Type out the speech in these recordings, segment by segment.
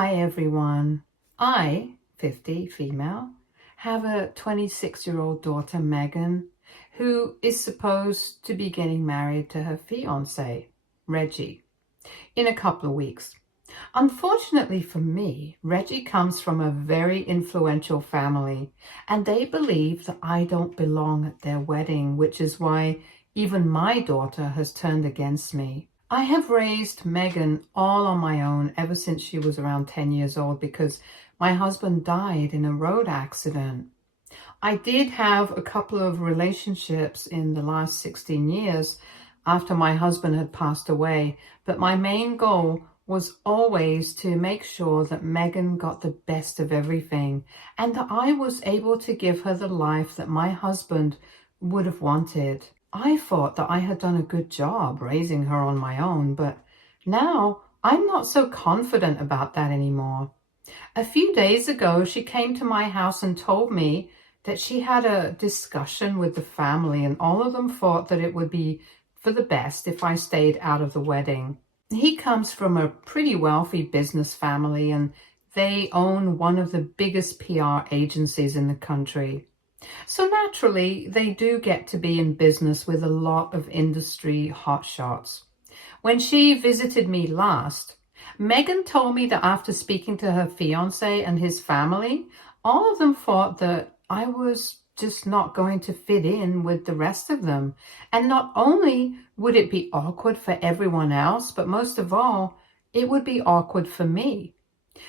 Hi everyone. I, 50, female, have a 26-year-old daughter, Megan, who is supposed to be getting married to her fiance, Reggie, in a couple of weeks. Unfortunately for me, Reggie comes from a very influential family, and they believe that I don't belong at their wedding, which is why even my daughter has turned against me. I have raised Megan all on my own ever since she was around 10 years old because my husband died in a road accident. I did have a couple of relationships in the last 16 years after my husband had passed away, but my main goal was always to make sure that Megan got the best of everything and that I was able to give her the life that my husband would have wanted. I thought that I had done a good job raising her on my own, but now I'm not so confident about that anymore. A few days ago, she came to my house and told me that she had a discussion with the family and all of them thought that it would be for the best if I stayed out of the wedding. He comes from a pretty wealthy business family and they own one of the biggest PR agencies in the country. So naturally, they do get to be in business with a lot of industry hotshots. When she visited me last, Megan told me that after speaking to her fiance and his family, all of them thought that I was just not going to fit in with the rest of them. And not only would it be awkward for everyone else, but most of all, it would be awkward for me.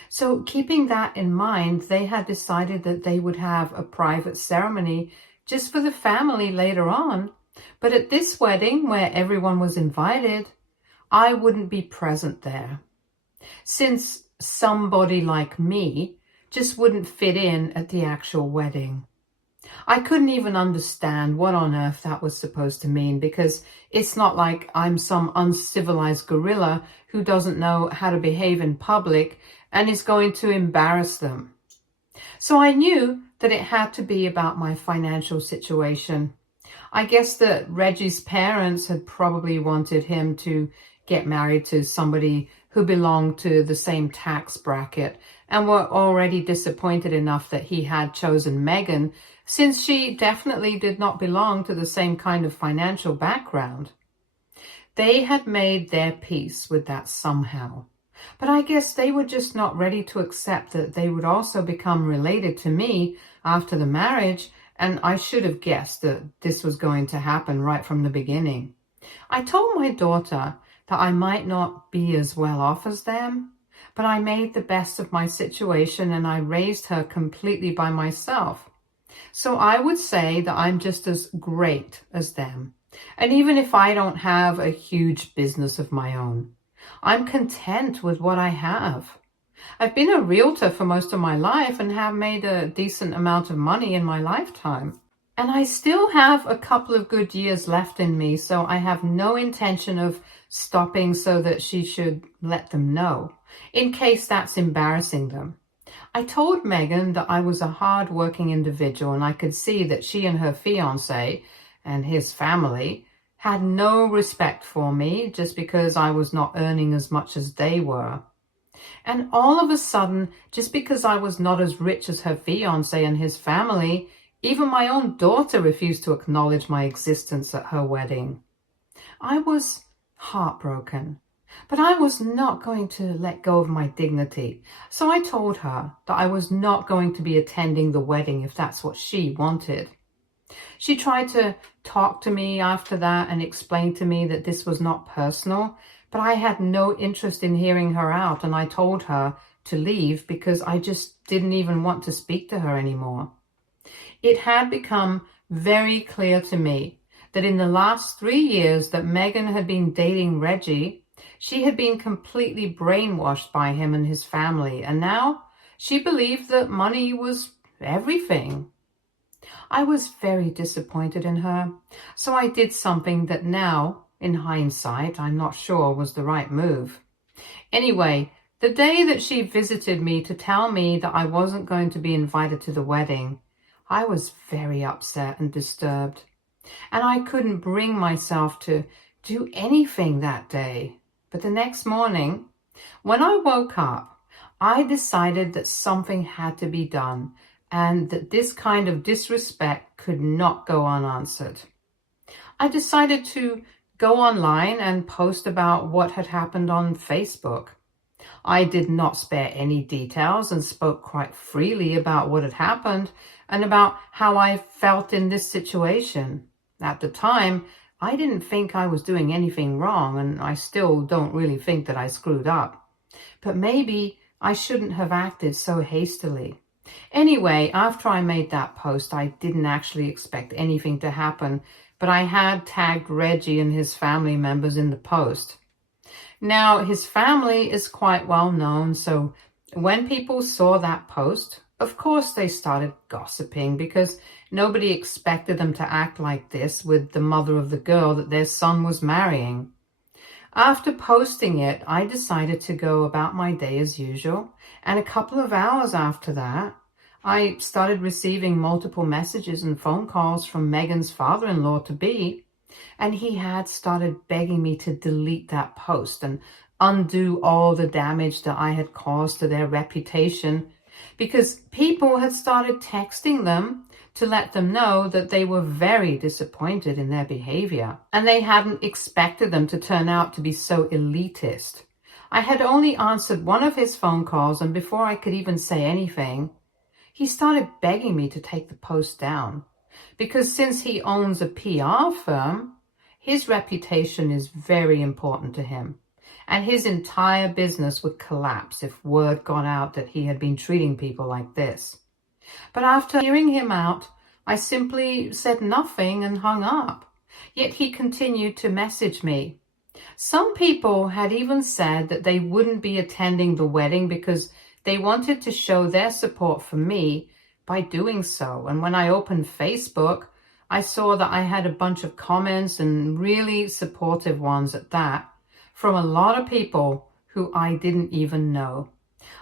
So keeping that in mind, they had decided that they would have a private ceremony just for the family later on. But at this wedding, where everyone was invited, I wouldn't be present there, since somebody like me just wouldn't fit in at the actual wedding. I couldn't even understand what on earth that was supposed to mean because it's not like I'm some uncivilized gorilla who doesn't know how to behave in public and is going to embarrass them. So I knew that it had to be about my financial situation. I guess that Reggie's parents had probably wanted him to get married to somebody who belonged to the same tax bracket and were already disappointed enough that he had chosen Megan, since she definitely did not belong to the same kind of financial background. They had made their peace with that somehow. But I guess they were just not ready to accept that they would also become related to me after the marriage, and I should have guessed that this was going to happen right from the beginning. I told my daughter that I might not be as well off as them, but I made the best of my situation and I raised her completely by myself. So I would say that I'm just as great as them. And even if I don't have a huge business of my own, I'm content with what I have. I've been a realtor for most of my life and have made a decent amount of money in my lifetime. And I still have a couple of good years left in me, so I have no intention of stopping so that she should let them know, in case that's embarrassing them. I told Megan that I was a hard-working individual and I could see that she and her fiancé and his family had no respect for me just because I was not earning as much as they were. And all of a sudden, just because I was not as rich as her fiancé and his family, even my own daughter refused to acknowledge my existence at her wedding. I was heartbroken, but I was not going to let go of my dignity. So I told her that I was not going to be attending the wedding if that's what she wanted. She tried to talk to me after that and explain to me that this was not personal, but I had no interest in hearing her out and I told her to leave because I just didn't even want to speak to her anymore. It had become very clear to me that in the last 3 years that Megan had been dating Reggie, she had been completely brainwashed by him and his family, and now she believed that money was everything. I was very disappointed in her, so I did something that now, in hindsight, I'm not sure was the right move. Anyway, the day that she visited me to tell me that I wasn't going to be invited to the wedding, I was very upset and disturbed, and I couldn't bring myself to do anything that day. But the next morning, when I woke up, I decided that something had to be done and that this kind of disrespect could not go unanswered. I decided to go online and post about what had happened on Facebook. I did not spare any details and spoke quite freely about what had happened and about how I felt in this situation. At the time, I didn't think I was doing anything wrong, and I still don't really think that I screwed up. But maybe I shouldn't have acted so hastily. Anyway, after I made that post, I didn't actually expect anything to happen, but I had tagged Reggie and his family members in the post. Now, his family is quite well known, so when people saw that post, of course they started gossiping because nobody expected them to act like this with the mother of the girl that their son was marrying. After posting it, I decided to go about my day as usual, and a couple of hours after that, I started receiving multiple messages and phone calls from Megan's father-in-law-to-be, and he had started begging me to delete that post and undo all the damage that I had caused to their reputation, because people had started texting them to let them know that they were very disappointed in their behavior, and they hadn't expected them to turn out to be so elitist. I had only answered one of his phone calls, and before I could even say anything, he started begging me to take the post down. Because since he owns a PR firm, his reputation is very important to him, and his entire business would collapse if word got out that he had been treating people like this. But after hearing him out, I simply said nothing and hung up. Yet he continued to message me. Some people had even said that they wouldn't be attending the wedding because they wanted to show their support for me by doing so. And when I opened Facebook, I saw that I had a bunch of comments, and really supportive ones at that, from a lot of people who I didn't even know.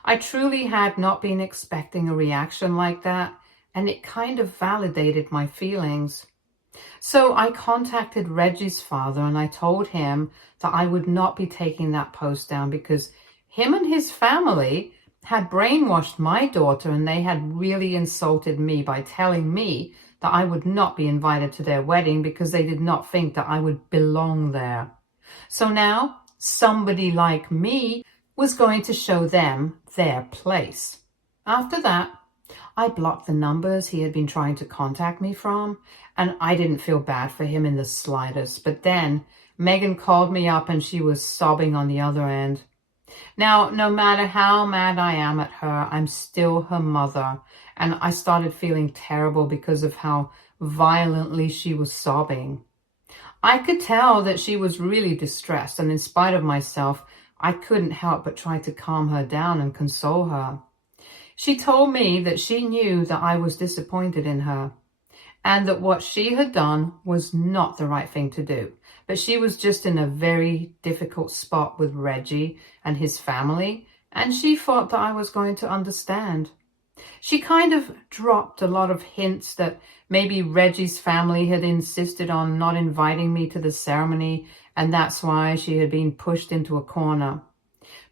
I truly had not been expecting a reaction like that, and it kind of validated my feelings. So I contacted Reggie's father and I told him that I would not be taking that post down because him and his family had brainwashed my daughter, and they had really insulted me by telling me that I would not be invited to their wedding because they did not think that I would belong there. So now somebody like me was going to show them their place. After that, I blocked the numbers he had been trying to contact me from, and I didn't feel bad for him in the slightest. But then Megan called me up and she was sobbing on the other end. Now, no matter how mad I am at her, I'm still her mother, and I started feeling terrible because of how violently she was sobbing. I could tell that she was really distressed, and in spite of myself, I couldn't help but try to calm her down and console her. She told me that she knew that I was disappointed in her, and that what she had done was not the right thing to do. But she was just in a very difficult spot with Reggie and his family, and she thought that I was going to understand. She kind of dropped a lot of hints that maybe Reggie's family had insisted on not inviting me to the ceremony, and that's why she had been pushed into a corner.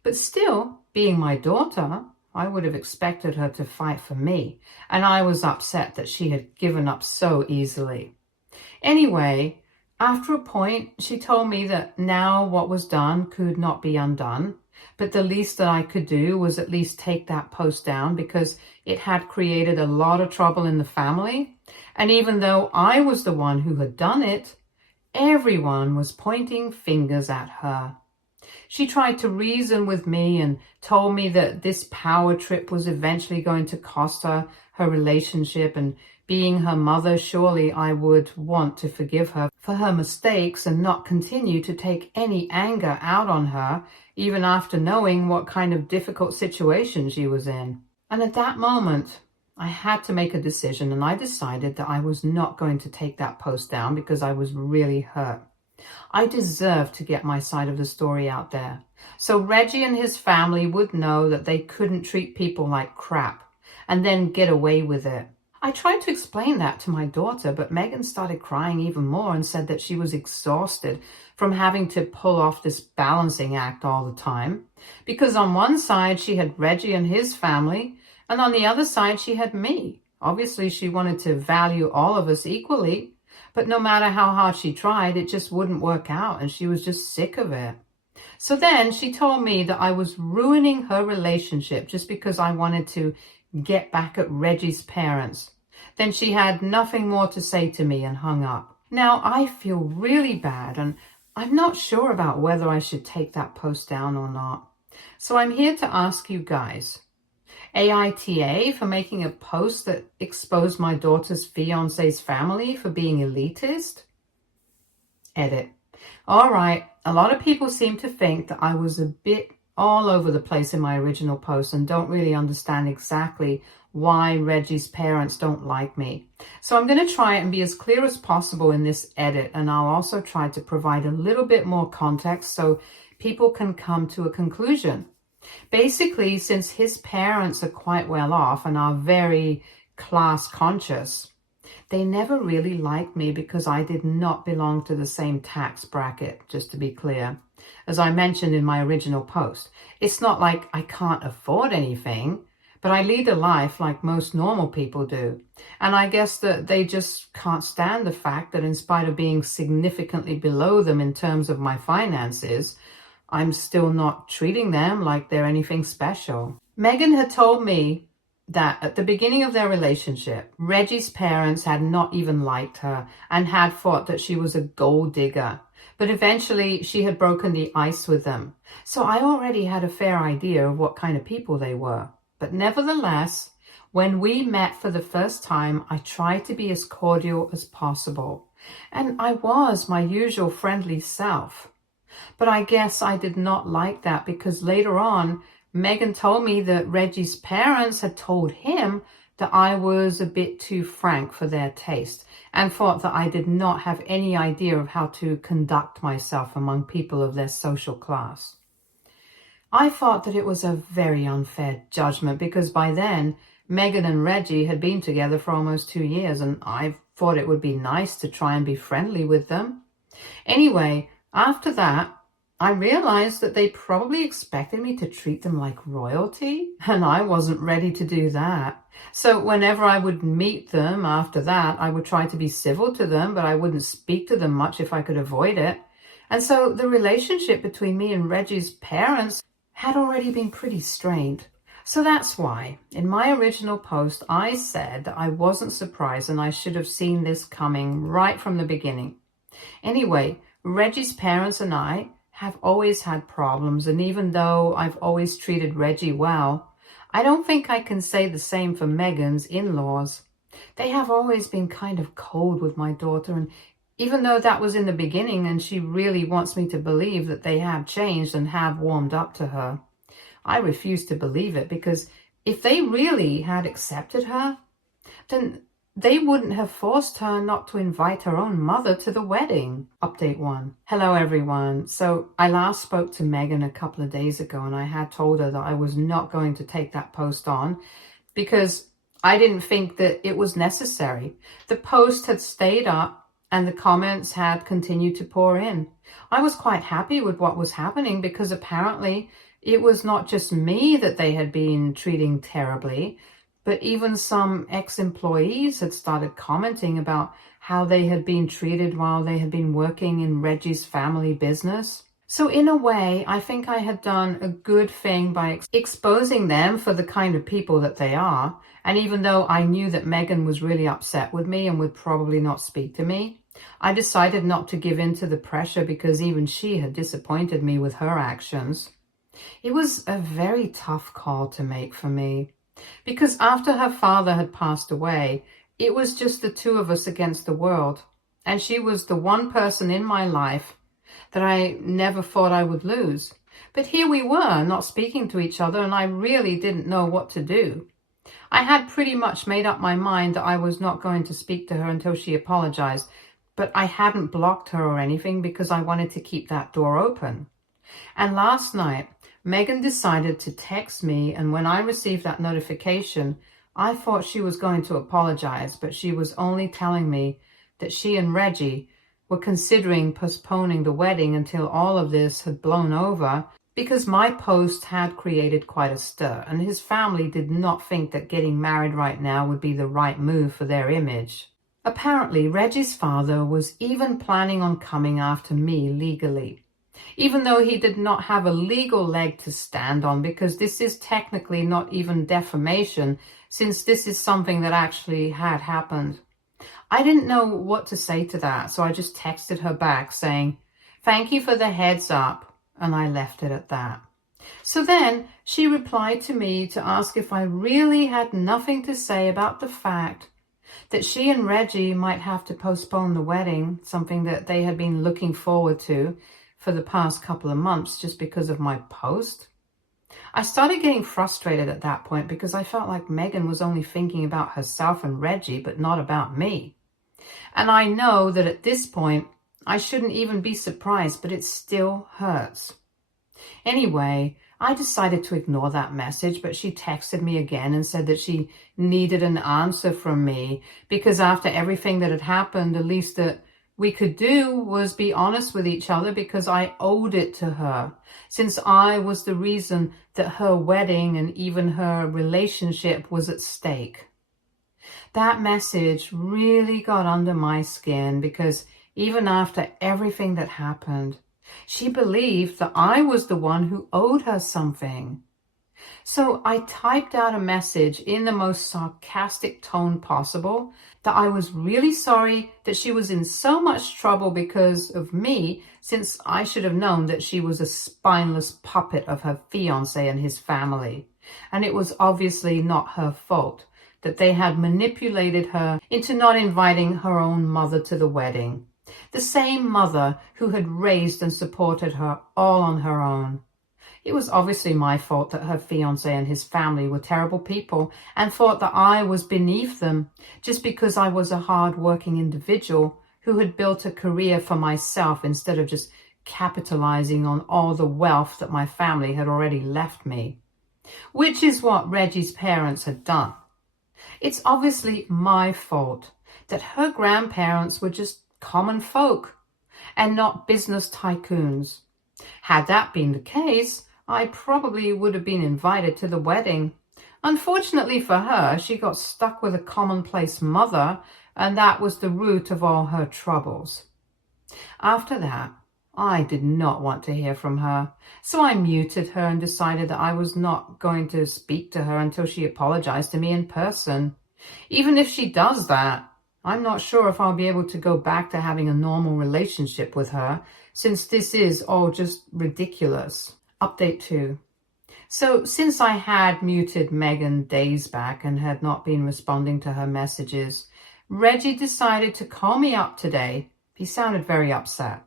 But still, being my daughter, I would have expected her to fight for me, and I was upset that she had given up so easily. Anyway, after a point, she told me that now what was done could not be undone, but the least that I could do was at least take that post down because it had created a lot of trouble in the family, and even though I was the one who had done it, everyone was pointing fingers at her. She tried to reason with me and told me that this power trip was eventually going to cost her her relationship, and being her mother, surely I would want to forgive her for her mistakes and not continue to take any anger out on her, even after knowing what kind of difficult situation she was in. And at that moment, I had to make a decision, and I decided that I was not going to take that post down because I was really hurt. I deserved to get my side of the story out there, so Reggie and his family would know that they couldn't treat people like crap and then get away with it. I tried to explain that to my daughter, but Megan started crying even more and said that she was exhausted from having to pull off this balancing act all the time. Because on one side she had Reggie and his family, and on the other side she had me. Obviously she wanted to value all of us equally, but no matter how hard she tried, it just wouldn't work out, and she was just sick of it. So then she told me that I was ruining her relationship just because I wanted to get back at Reggie's parents. Then she had nothing more to say to me and hung up. Now I feel really bad, and I'm not sure about whether I should take that post down or not. So I'm here to ask you guys, AITA for making a post that exposed my daughter's fiance's family for being elitist? Edit. All right, a lot of people seem to think that I was a bit all over the place in my original post and don't really understand exactly why Reggie's parents don't like me. So I'm going to try and be as clear as possible in this edit, and I'll also try to provide a little bit more context so people can come to a conclusion. Basically, since his parents are quite well off and are very class conscious, they never really liked me because I did not belong to the same tax bracket, just to be clear. As I mentioned in my original post, it's not like I can't afford anything, but I lead a life like most normal people do. And I guess that they just can't stand the fact that in spite of being significantly below them in terms of my finances, I'm still not treating them like they're anything special. Megan had told me that at the beginning of their relationship, Reggie's parents had not even liked her and had thought that she was a gold digger. But eventually she had broken the ice with them. So I already had a fair idea of what kind of people they were. But nevertheless, when we met for the first time, I tried to be as cordial as possible. And I was my usual friendly self. But I guess I did not like that because later on, Megan told me that Reggie's parents had told him that I was a bit too frank for their taste and thought that I did not have any idea of how to conduct myself among people of their social class. I thought that it was a very unfair judgment because by then, Megan and Reggie had been together for almost 2 years, and I thought it would be nice to try and be friendly with them. Anyway, after that, I realized that they probably expected me to treat them like royalty, and I wasn't ready to do that. So whenever I would meet them after that, I would try to be civil to them, but I wouldn't speak to them much if I could avoid it. And so the relationship between me and Reggie's parents had already been pretty strained. So that's why, in my original post, I said that I wasn't surprised and I should have seen this coming right from the beginning. Anyway, Reggie's parents and I have always had problems, and even though I've always treated Reggie well, I don't think I can say the same for Megan's in-laws. They have always been kind of cold with my daughter, and even though that was in the beginning and she really wants me to believe that they have changed and have warmed up to her, I refuse to believe it, because if they really had accepted her, then they wouldn't have forced her not to invite her own mother to the wedding. Update 1. Hello everyone. So I last spoke to Megan a couple of days ago, and I had told her that I was not going to take that post on because I didn't think that it was necessary. The post had stayed up and the comments had continued to pour in. I was quite happy with what was happening because apparently it was not just me that they had been treating terribly, but even some ex-employees had started commenting about how they had been treated while they had been working in Reggie's family business. So in a way, I think I had done a good thing by exposing them for the kind of people that they are. And even though I knew that Megan was really upset with me and would probably not speak to me, I decided not to give in to the pressure because even she had disappointed me with her actions. It was a very tough call to make for me, because after her father had passed away, it was just the two of us against the world. And she was the one person in my life that I never thought I would lose. But here we were, not speaking to each other, and I really didn't know what to do. I had pretty much made up my mind that I was not going to speak to her until she apologized, but I hadn't blocked her or anything because I wanted to keep that door open. And last night, Megan decided to text me, and when I received that notification, I thought she was going to apologize, but she was only telling me that she and Reggie were considering postponing the wedding until all of this had blown over, because my post had created quite a stir, and his family did not think that getting married right now would be the right move for their image. Apparently, Reggie's father was even planning on coming after me legally, even though he did not have a legal leg to stand on, because this is technically not even defamation, since this is something that actually had happened. I didn't know what to say to that, so I just texted her back saying, "Thank you for the heads up," and I left it at that. So then she replied to me to ask if I really had nothing to say about the fact that she and Reggie might have to postpone the wedding, something that they had been looking forward to for the past couple of months just because of my post. I started getting frustrated at that point because I felt like Megan was only thinking about herself and Reggie, but not about me. And I know that at this point, I shouldn't even be surprised, but it still hurts. Anyway, I decided to ignore that message, but she texted me again and said that she needed an answer from me because after everything that had happened, the least that we could do was be honest with each other because I owed it to her, since I was the reason that her wedding and even her relationship was at stake. That message really got under my skin because even after everything that happened, she believed that I was the one who owed her something. So I typed out a message in the most sarcastic tone possible that I was really sorry that she was in so much trouble because of me, since I should have known that she was a spineless puppet of her fiance and his family. And it was obviously not her fault that they had manipulated her into not inviting her own mother to the wedding. The same mother who had raised and supported her all on her own. It was obviously my fault that her fiancé and his family were terrible people and thought that I was beneath them just because I was a hard-working individual who had built a career for myself instead of just capitalizing on all the wealth that my family had already left me, which is what Reggie's parents had done. It's obviously my fault that her grandparents were just common folk and not business tycoons. Had that been the case, I probably would have been invited to the wedding. Unfortunately for her, she got stuck with a commonplace mother, and that was the root of all her troubles. After that, I did not want to hear from her, so I muted her and decided that I was not going to speak to her until she apologized to me in person. Even if she does that, I'm not sure if I'll be able to go back to having a normal relationship with her, since this is all just ridiculous. Update 2. So since I had muted Megan days back and had not been responding to her messages, Reggie decided to call me up today. He sounded very upset,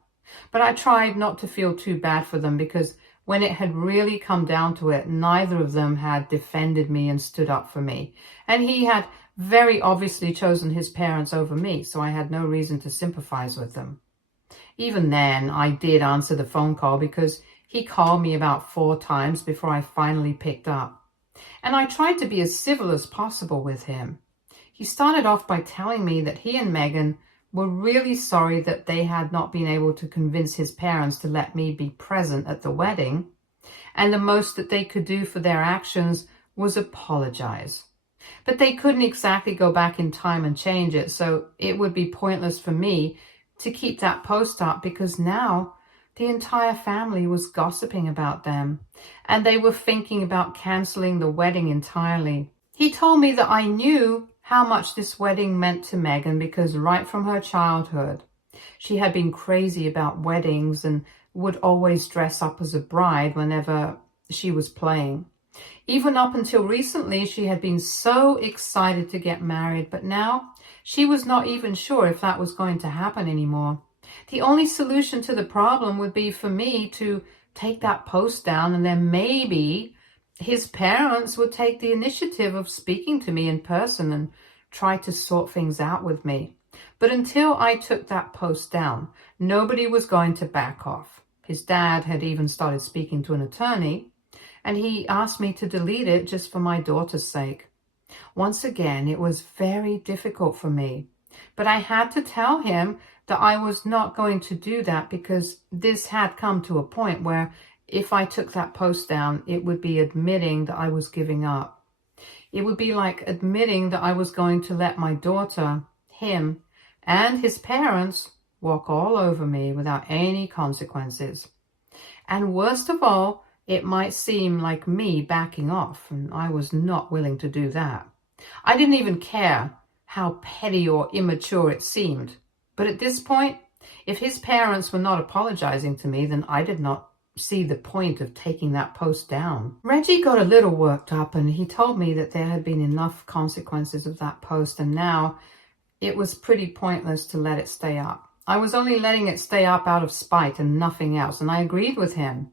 but I tried not to feel too bad for them because when it had really come down to it, neither of them had defended me and stood up for me. And he had very obviously chosen his parents over me, so I had no reason to sympathize with them. Even then, I did answer the phone call because he called me about 4 times before I finally picked up. And I tried to be as civil as possible with him. He started off by telling me that he and Megan were really sorry that they had not been able to convince his parents to let me be present at the wedding, and the most that they could do for their actions was apologize. But they couldn't exactly go back in time and change it, so it would be pointless for me to keep that post up because now the entire family was gossiping about them, and they were thinking about canceling the wedding entirely. He told me that I knew how much this wedding meant to Megan because right from her childhood, she had been crazy about weddings and would always dress up as a bride whenever she was playing. Even up until recently, she had been so excited to get married, but now she was not even sure if that was going to happen anymore. The only solution to the problem would be for me to take that post down, and then maybe his parents would take the initiative of speaking to me in person and try to sort things out with me. But until I took that post down, nobody was going to back off. His dad had even started speaking to an attorney, and he asked me to delete it just for my daughter's sake. Once again, it was very difficult for me, but I had to tell him that I was not going to do that because this had come to a point where if I took that post down, it would be admitting that I was giving up. It would be like admitting that I was going to let my daughter, him, and his parents walk all over me without any consequences. And worst of all, it might seem like me backing off, and I was not willing to do that. I didn't even care how petty or immature it seemed. But at this point, if his parents were not apologizing to me, then I did not see the point of taking that post down. Reggie got a little worked up and he told me that there had been enough consequences of that post and now it was pretty pointless to let it stay up. I was only letting it stay up out of spite and nothing else, and I agreed with him.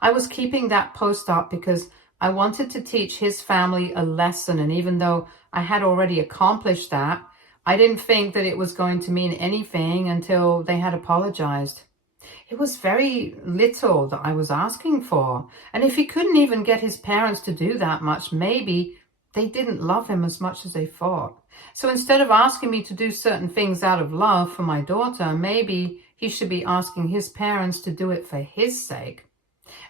I was keeping that post up because I wanted to teach his family a lesson, and even though I had already accomplished that, I didn't think that it was going to mean anything until they had apologized. It was very little that I was asking for, and if he couldn't even get his parents to do that much, maybe they didn't love him as much as they thought. So instead of asking me to do certain things out of love for my daughter, maybe he should be asking his parents to do it for his sake.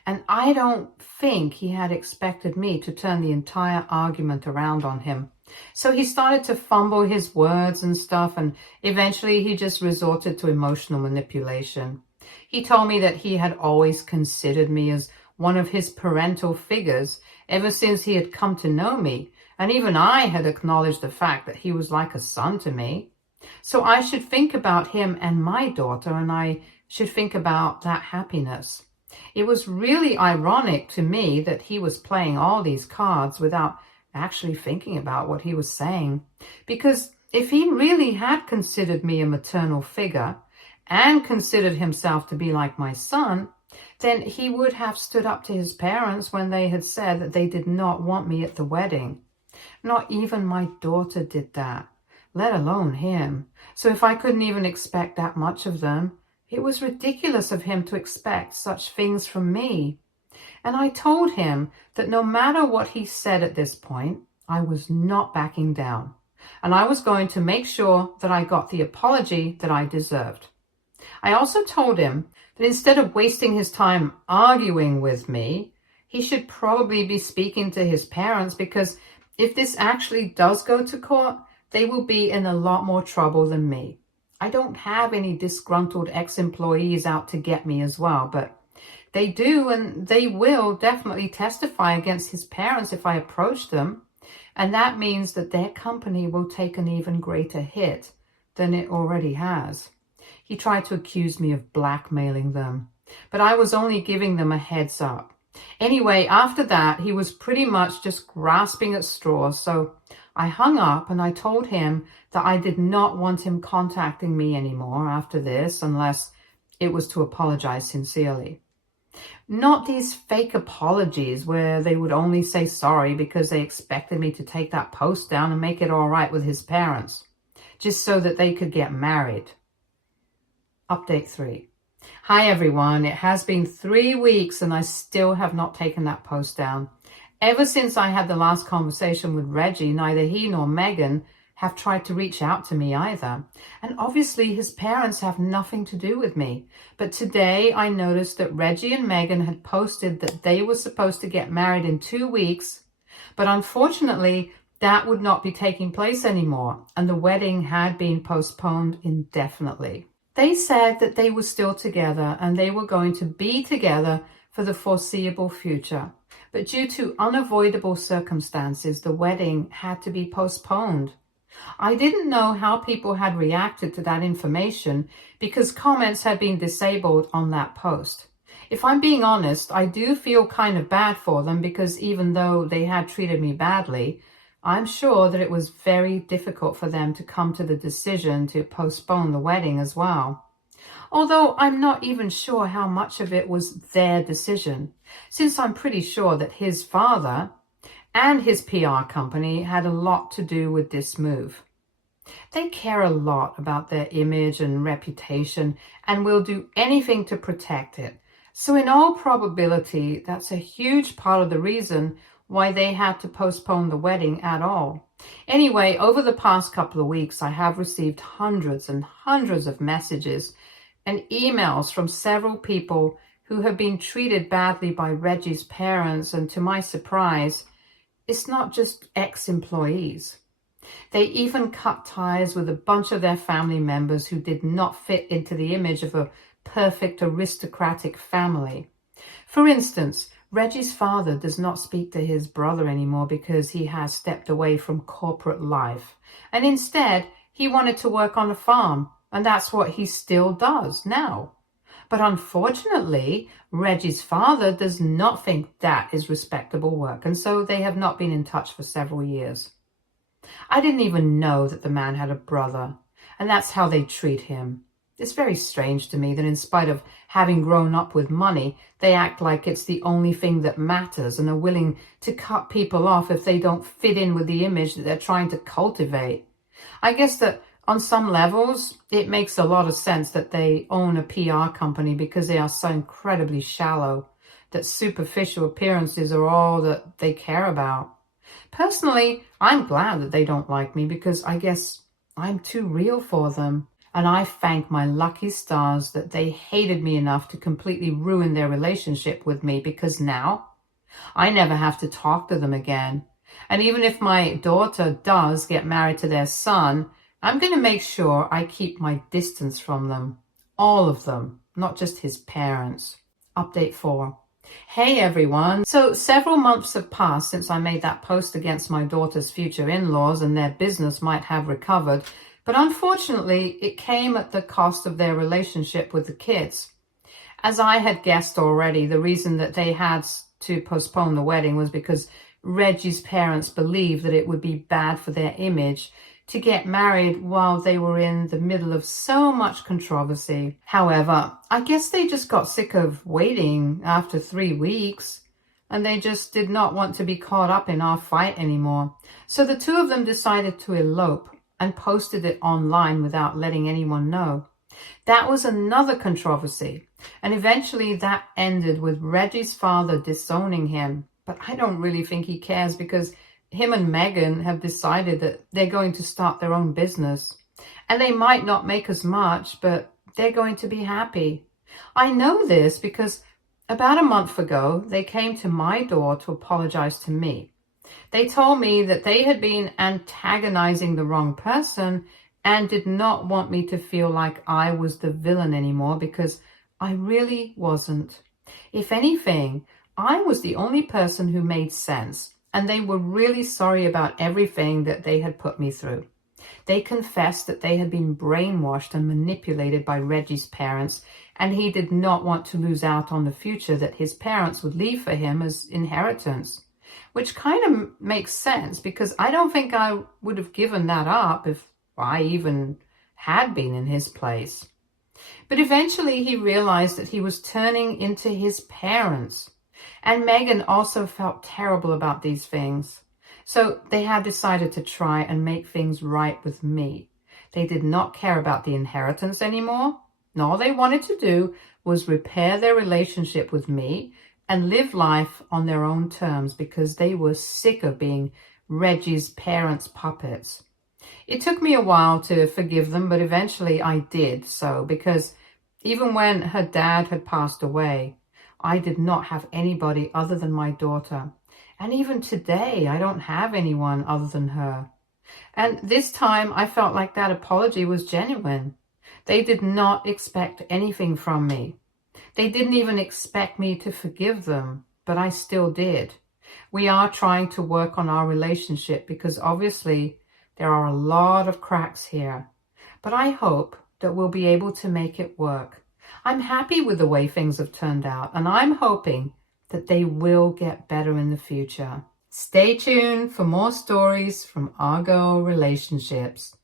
And I don't think he had expected me to turn the entire argument around on him. So he started to fumble his words and stuff, and eventually he just resorted to emotional manipulation. He told me that he had always considered me as one of his parental figures ever since he had come to know me, and even I had acknowledged the fact that he was like a son to me. So I should think about him and my daughter, and I should think about that happiness. It was really ironic to me that he was playing all these cards without actually thinking about what he was saying. Because if he really had considered me a maternal figure and considered himself to be like my son, then he would have stood up to his parents when they had said that they did not want me at the wedding. Not even my daughter did that, let alone him. So if I couldn't even expect that much of them, it was ridiculous of him to expect such things from me. And I told him that no matter what he said at this point, I was not backing down. And I was going to make sure that I got the apology that I deserved. I also told him that instead of wasting his time arguing with me, he should probably be speaking to his parents, because if this actually does go to court, they will be in a lot more trouble than me. I don't have any disgruntled ex-employees out to get me as well, but they do, and they will definitely testify against his parents if I approach them. And that means that their company will take an even greater hit than it already has. He tried to accuse me of blackmailing them, but I was only giving them a heads up. Anyway, after that, he was pretty much just grasping at straws, so I hung up and I told him that I did not want him contacting me anymore after this unless it was to apologize sincerely. Not these fake apologies where they would only say sorry because they expected me to take that post down and make it all right with his parents, just so that they could get married. Update 3. Hi everyone, it has been 3 weeks and I still have not taken that post down. Ever since I had the last conversation with Reggie, neither he nor Megan have tried to reach out to me either. And obviously his parents have nothing to do with me. But today I noticed that Reggie and Megan had posted that they were supposed to get married in 2 weeks, but unfortunately that would not be taking place anymore, and the wedding had been postponed indefinitely. They said that they were still together and they were going to be together for the foreseeable future. But due to unavoidable circumstances, the wedding had to be postponed. I didn't know how people had reacted to that information because comments had been disabled on that post. If I'm being honest, I do feel kind of bad for them because even though they had treated me badly, I'm sure that it was very difficult for them to come to the decision to postpone the wedding as well. Although I'm not even sure how much of it was their decision, since I'm pretty sure that his father and his PR company had a lot to do with this move. They care a lot about their image and reputation and will do anything to protect it. So in all probability, that's a huge part of the reason why they had to postpone the wedding at all. Anyway, over the past couple of weeks, I have received hundreds and hundreds of messages and emails from several people who have been treated badly by Reggie's parents, and to my surprise, it's not just ex-employees. They even cut ties with a bunch of their family members who did not fit into the image of a perfect aristocratic family. For instance, Reggie's father does not speak to his brother anymore because he has stepped away from corporate life. And instead, he wanted to work on a farm, and that's what he still does now. But unfortunately, Reggie's father does not think that is respectable work, and so they have not been in touch for several years. I didn't even know that the man had a brother, and that's how they treat him. It's very strange to me that in spite of having grown up with money, they act like it's the only thing that matters and are willing to cut people off if they don't fit in with the image that they're trying to cultivate. I guess that on some levels, it makes a lot of sense that they own a PR company because they are so incredibly shallow, that superficial appearances are all that they care about. Personally, I'm glad that they don't like me because I guess I'm too real for them. And I thank my lucky stars that they hated me enough to completely ruin their relationship with me, because now I never have to talk to them again. And even if my daughter does get married to their son, I'm going to make sure I keep my distance from them. All of them, not just his parents. Update 4. Hey everyone. So several months have passed since I made that post against my daughter's future in-laws, and their business might have recovered. But unfortunately, it came at the cost of their relationship with the kids. As I had guessed already, the reason that they had to postpone the wedding was because Reggie's parents believed that it would be bad for their image to get married while they were in the middle of so much controversy. However, I guess they just got sick of waiting after 3 weeks, and they just did not want to be caught up in our fight anymore. So the two of them decided to elope and posted it online without letting anyone know. That was another controversy, and eventually that ended with Reggie's father disowning him. But I don't really think he cares, because him and Megan have decided that they're going to start their own business. And they might not make as much, but they're going to be happy. I know this because about a month ago, they came to my door to apologize to me. They told me that they had been antagonizing the wrong person and did not want me to feel like I was the villain anymore, because I really wasn't. If anything, I was the only person who made sense, and they were really sorry about everything that they had put me through. They confessed that they had been brainwashed and manipulated by Reggie's parents, and he did not want to lose out on the future that his parents would leave for him as inheritance. Which kind of makes sense, because I don't think I would have given that up if I even had been in his place. But eventually he realized that he was turning into his parents. And Megan also felt terrible about these things. So they had decided to try and make things right with me. They did not care about the inheritance anymore. And all they wanted to do was repair their relationship with me and live life on their own terms, because they were sick of being Reggie's parents' puppets. It took me a while to forgive them, but eventually I did so, because even when her dad had passed away, I did not have anybody other than my daughter. And even today, I don't have anyone other than her. And this time, I felt like that apology was genuine. They did not expect anything from me. They didn't even expect me to forgive them, but I still did. We are trying to work on our relationship, because obviously there are a lot of cracks here. But I hope that we'll be able to make it work. I'm happy with the way things have turned out, and I'm hoping that they will get better in the future. Stay tuned for more stories from Argo Relationships.